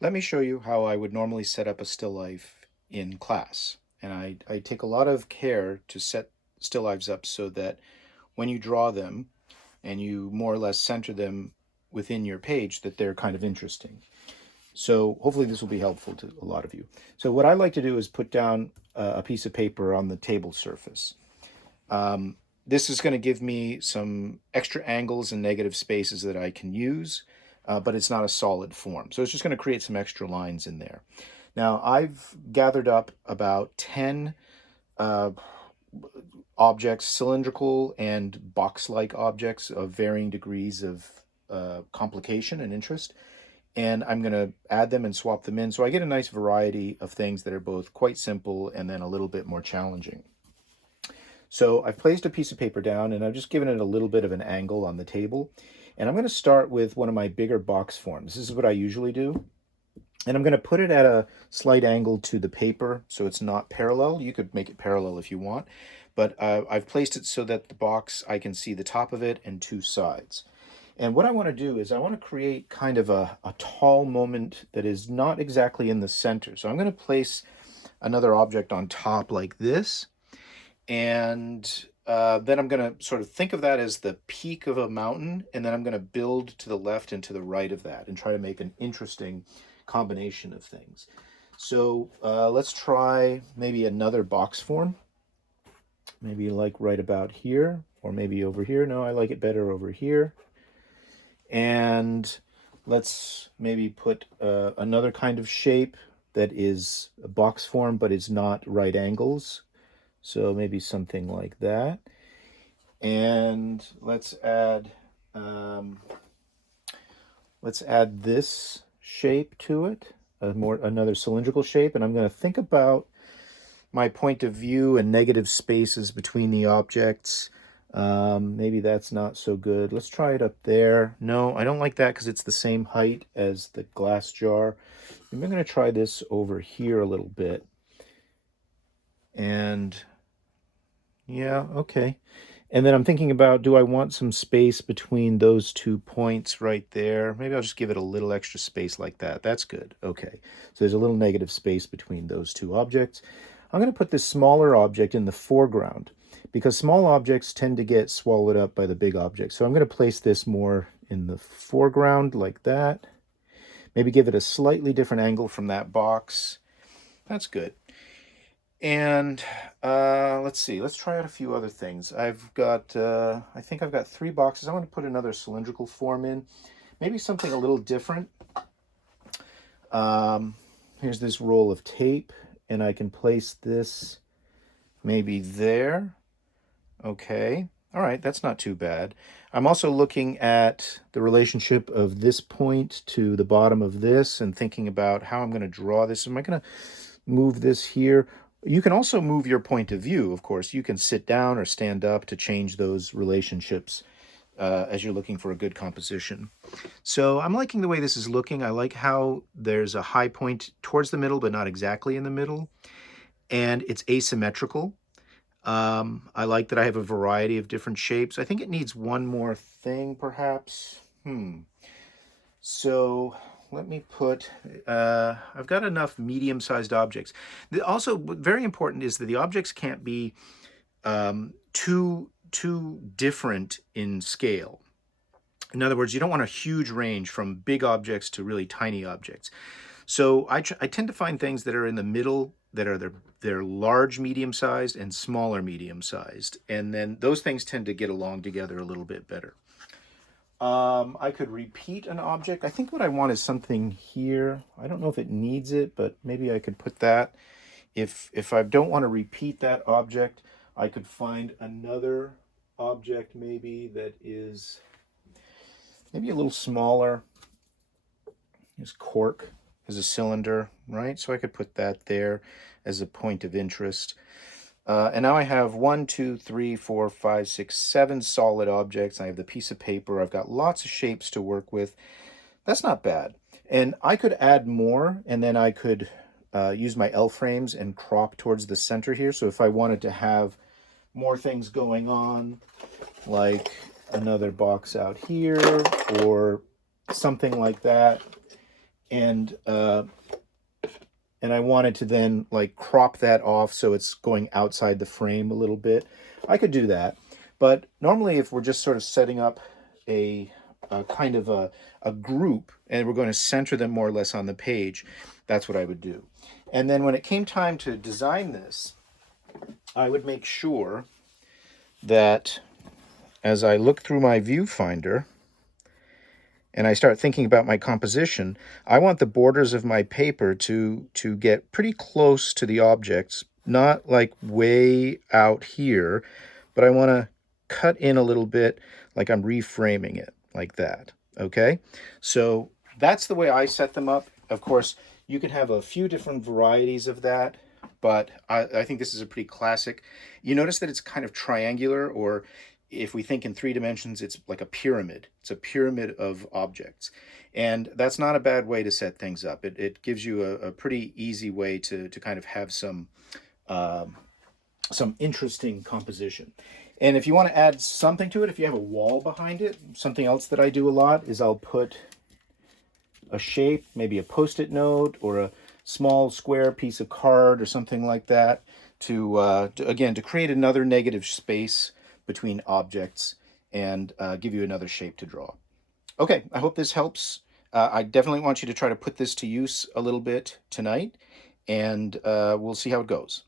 Let me show you how I would normally set up a still life in class. And I take a lot of care to set still lifes up so that when you draw them and you more or less center them within your page, that they're kind of interesting. So hopefully this will be helpful to a lot of you. So what I like to do is put down a piece of paper on the table surface. This is going to give me some extra angles and negative spaces that I can use, but it's not a solid form. So it's just going to create some extra lines in there. Now I've gathered up about 10 uh, objects, cylindrical and box-like objects of varying degrees of complication and interest. And I'm going to add them and swap them in. So I get a nice variety of things that are both quite simple and then a little bit more challenging. So I've placed a piece of paper down and I've just given it a little bit of an angle on the table. And I'm going to start with one of my bigger box forms. This is what I usually do. And I'm going to put it at a slight angle to the paper so it's not parallel. You could make it parallel if you want. But I've placed it so that the box, I can see the top of it and two sides. And what I want to do is I want to create kind of a tall moment that is not exactly in the center. So I'm going to place another object on top like this. And then I'm going to sort of think of that as the peak of a mountain, and then I'm going to build to the left and to the right of that and try to make an interesting combination of things. So let's try maybe another box form. Maybe like right about here, or maybe over here. No, I like it better over here. And let's maybe put another kind of shape that is a box form, but is not right angles. So maybe something like that. And um, let's add this shape to it, another cylindrical shape. And I'm going to think about my point of view and negative spaces between the objects. Maybe that's not so good. Let's try it up there. No, I don't like that because it's the same height as the glass jar. I'm going to try this over here a little bit. And yeah, okay. And then I'm thinking about, do I want some space between those 2 points right there? Maybe I'll just give it a little extra space like that. That's good. Okay. So there's a little negative space between those two objects. I'm going to put this smaller object in the foreground because small objects tend to get swallowed up by the big object. So I'm going to place this more in the foreground like that. Maybe give it a slightly different angle from that box. That's good. And let's see, let's try out a few other things. I think I've got 3 boxes. I want to put another cylindrical form in, maybe something a little different. Here's this roll of tape, and I can place this maybe there. Okay, all right, that's not too bad. I'm also looking at the relationship of this point to the bottom of this and thinking about how I'm going to draw this. Am I going to move this here? You can also move your point of view, of course. You can sit down or stand up to change those relationships as you're looking for a good composition. So I'm liking the way this is looking. I like how there's a high point towards the middle, but not exactly in the middle. And it's asymmetrical. I like that I have a variety of different shapes. I think it needs one more thing, perhaps. So let me put, I've got enough medium-sized objects. Also, very important is that the objects can't be too different in scale. In other words, you don't want a huge range from big objects to really tiny objects. So I tend to find things that are in the middle that are they're large medium-sized and smaller medium-sized. And then those things tend to get along together a little bit better. I could repeat an object. I think what I want is something here. I don't know if it needs it, but maybe I could put that. If I don't want to repeat that object, I could find another object maybe that is maybe a little smaller. Here's cork as a cylinder, right? So I could put that there as a point of interest. And now I have 1, 2, 3, 4, 5, 6, 7 solid objects. I have the piece of paper. I've got lots of shapes to work with. That's not bad. And I could add more, and then I could use my L frames and crop towards the center here. So if I wanted to have more things going on, like another box out here or something like that, and I wanted to then like crop that off so it's going outside the frame a little bit, I could do that. But normally if we're just sort of setting up a kind of a group and we're going to center them more or less on the page, that's what I would do. And then when it came time to design this, I would make sure that as I look through my viewfinder and I start thinking about my composition, I want the borders of my paper to get pretty close to the objects, not like way out here, but I want to cut in a little bit like I'm reframing it like that. Okay? So that's the way I set them up. Of course, you can have a few different varieties of that, but I think this is a pretty classic. You notice that it's kind of triangular, or if we think in 3 dimensions, it's like a pyramid. It's a pyramid of objects. And that's not a bad way to set things up. It gives you a pretty easy way to kind of have uh, some interesting composition. And if you want to add something to it, if you have a wall behind it, something else that I do a lot is I'll put a shape, maybe a post-it note or a small square piece of card or something like that again, to create another negative space between objects and give you another shape to draw. Okay, I hope this helps. I definitely want you to try to put this to use a little bit tonight, and we'll see how it goes.